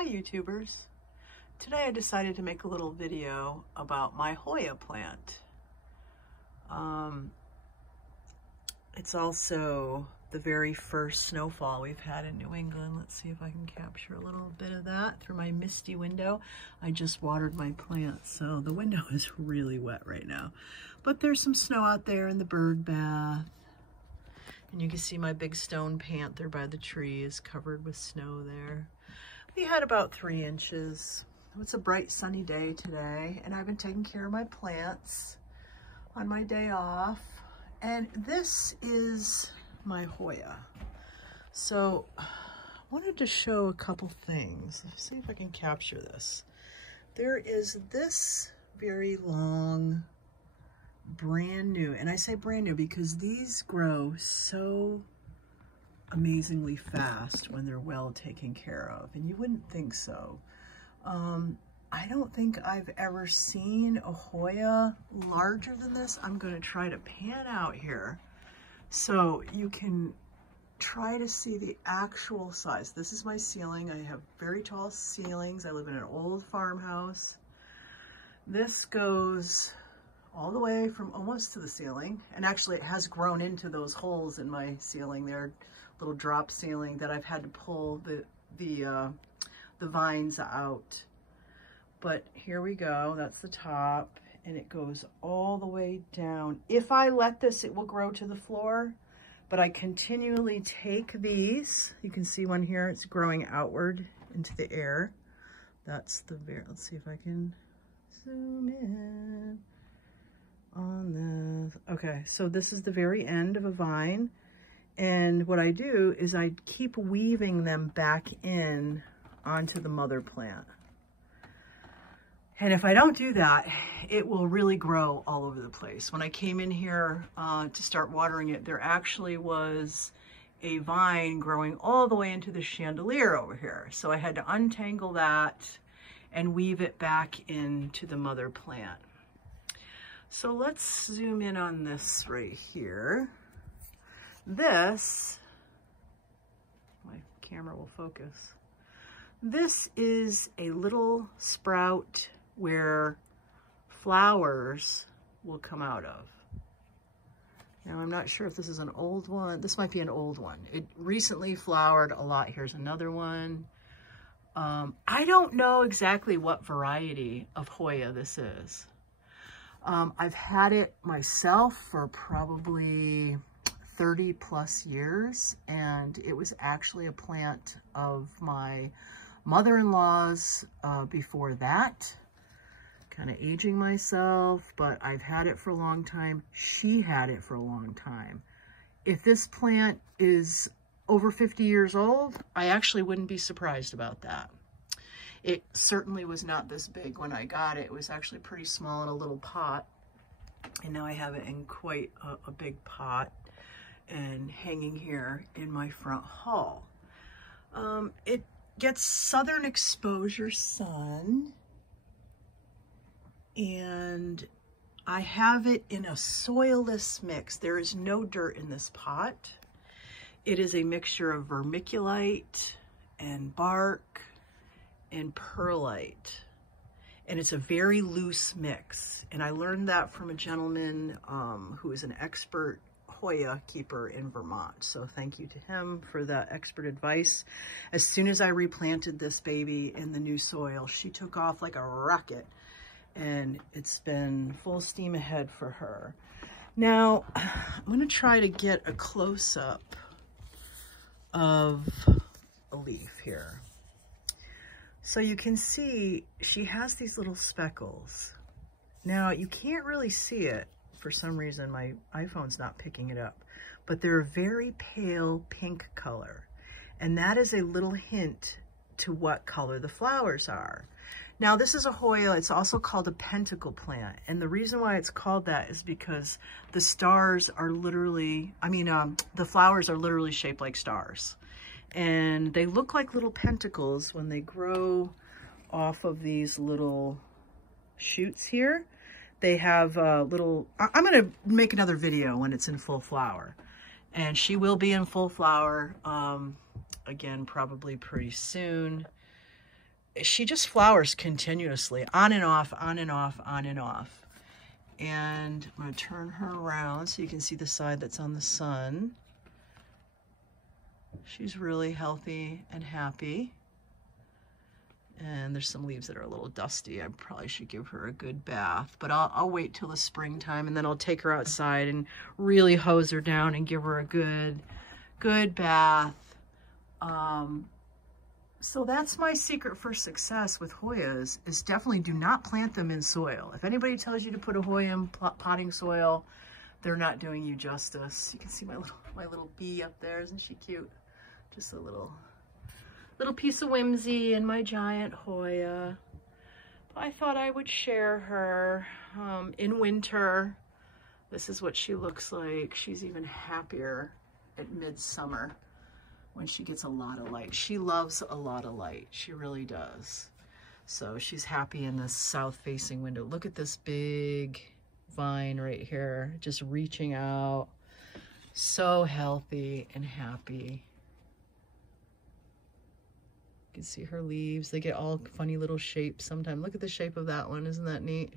Hi YouTubers. Today I decided to make a little video about my Hoya plant. It's also the very first snowfall we've had in New England. Let's see if I can capture a little bit of that through my misty window. I just watered my plant, so the window is really wet right now. But there's some snow out there in the bird bath. And you can see my big stone panther by the tree is covered with snow there. We had about 3 inches. It's a bright sunny day today, and I've been taking care of my plants on my day off. And this is my Hoya. So I wanted to show a couple things. Let's see if I can capture this. There is this very long, brand new, and I say brand new because these grow so amazingly fast when they're well taken care of, and you wouldn't think so. I don't think I've ever seen a Hoya larger than this. I'm going to try to pan out here so you can try to see the actual size. This is my ceiling. I have very tall ceilings. I live in an old farmhouse. This goes all the way from almost to the ceiling, and actually it has grown into those holes in my ceiling there, little drop ceiling that I've had to pull the vines out. But here we go, that's the top, and it goes all the way down. If I let this, it will grow to the floor, but I continually take these. You can see one here, it's growing outward into the air. That's the very, let's see if I can zoom in on this. Okay, so this is the very end of a vine. And what I do is I keep weaving them back in onto the mother plant. And if I don't do that, it will really grow all over the place. When I came in here to start watering it, there actually was a vine growing all the way into the chandelier over here. So I had to untangle that and weave it back into the mother plant. So let's zoom in on this right here. This, my camera will focus. This is a little sprout where flowers will come out of. Now I'm not sure if this is an old one. This might be an old one. It recently flowered a lot. Here's another one. I don't know exactly what variety of Hoya this is. I've had it myself for probably 30 plus years, and it was actually a plant of my mother-in-law's before that. Kind of aging myself, but I've had it for a long time. She had it for a long time. If this plant is over 50 years old, I actually wouldn't be surprised about that. It certainly was not this big when I got it. It was actually pretty small in a little pot, and now I have it in quite a big pot and hanging here in my front hall. It gets southern exposure sun, and I have it in a soilless mix. There is no dirt in this pot. It is a mixture of vermiculite and bark and perlite, and it's a very loose mix. And I learned that from a gentleman who is an expert Hoya keeper in Vermont. So thank you to him for that expert advice. As soon as I replanted this baby in the new soil, she took off like a rocket, and it's been full steam ahead for her. Now, I'm going to try to get a close-up of a leaf here. So you can see she has these little speckles. Now, you can't really see it. For some reason, my iPhone's not picking it up, but they're a very pale pink color. And that is a little hint to what color the flowers are. Now, this is a Hoya. It's also called a pentacle plant. And the reason why it's called that is because the stars are literally, the flowers are literally shaped like stars. And they look like little pentacles when they grow off of these little shoots here. They have little, I'm going to make another video when it's in full flower. And she will be in full flower, again, probably pretty soon. she just flowers continuously, on and off, on and off, on and off. And I'm going to turn her around so you can see the side that's on the sun. She's really healthy and happy. And there's some leaves that are a little dusty. I probably should give her a good bath, but I'll wait till the springtime, and then I'll take her outside and really hose her down and give her a good bath. So that's my secret for success with Hoyas, is definitely do not plant them in soil. If anybody tells you to put a Hoya in potting soil, they're not doing you justice. You can see my little bee up there. Isn't she cute? Just a little piece of whimsy in my giant Hoya. I thought I would share her in winter. This is what she looks like. She's even happier at midsummer when she gets a lot of light. She loves a lot of light. She really does. So she's happy in this south-facing window. Look at this big vine right here, just reaching out. So healthy and happy. You can see her leaves. They get all funny little shapes sometimes. Look at the shape of that one. Isn't that neat?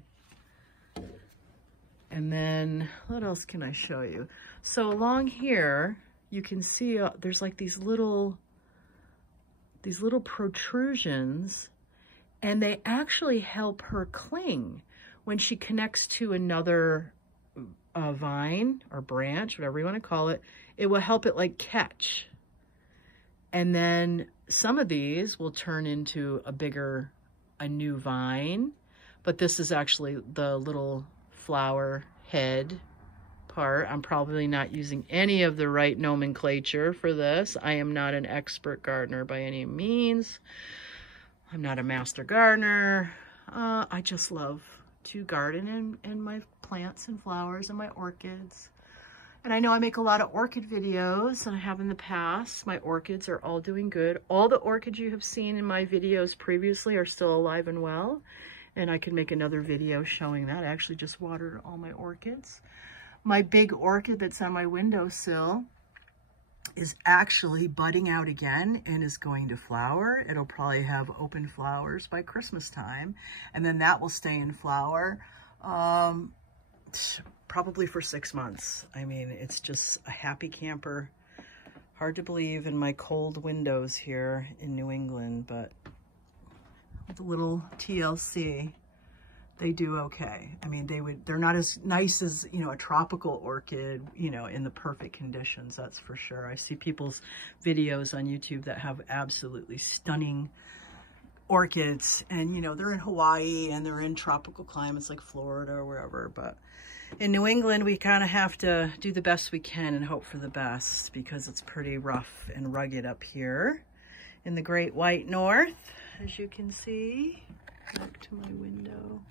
And then what else can I show you? So along here, you can see there's like these little protrusions, and they actually help her cling when she connects to another vine or branch, whatever you want to call it. It will help it like catch. And then some of these will turn into a new vine, but this is actually the little flower head part. I'm probably not using any of the right nomenclature for this. I am not an expert gardener by any means. I'm not a master gardener. I just love to garden and my plants and flowers and my orchids. And I know I make a lot of orchid videos, and I have in the past. My orchids are all doing good. All the orchids you have seen in my videos previously are still alive and well. And I can make another video showing that. I actually just watered all my orchids. My big orchid that's on my windowsill is actually budding out again and is going to flower. It'll probably have open flowers by Christmas time. And then that will stay in flower. Probably for 6 months. I mean, it's just a happy camper. Hard to believe in my cold windows here in New England, but the little TLC, they do okay. I mean, they're not as nice as, you know, a tropical orchid, you know, in the perfect conditions, that's for sure. I see people's videos on YouTube that have absolutely stunning orchids, and, you know, they're in Hawaii and they're in tropical climates like Florida or wherever, but in New England, we kind of have to do the best we can and hope for the best, because it's pretty rough and rugged up here in the Great White North, as you can see. Back to my window.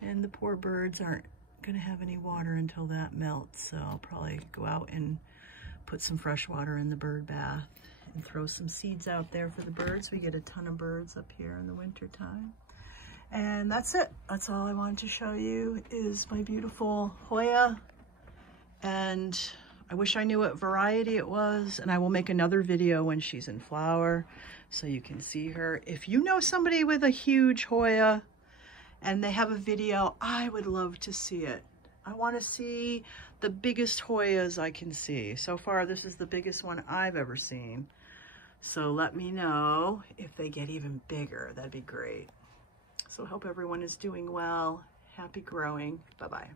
And the poor birds aren't going to have any water until that melts, so I'll probably go out and put some fresh water in the bird bath and throw some seeds out there for the birds. We get a ton of birds up here in the winter time. And that's it. That's all I wanted to show you is my beautiful Hoya. And I wish I knew what variety it was. And I will make another video when she's in flower so you can see her. If you know somebody with a huge Hoya and they have a video, I would love to see it. I want to see the biggest Hoyas I can see. So far, this is the biggest one I've ever seen. So let me know if they get even bigger. That'd be great. So hope everyone is doing well. Happy growing. Bye-bye.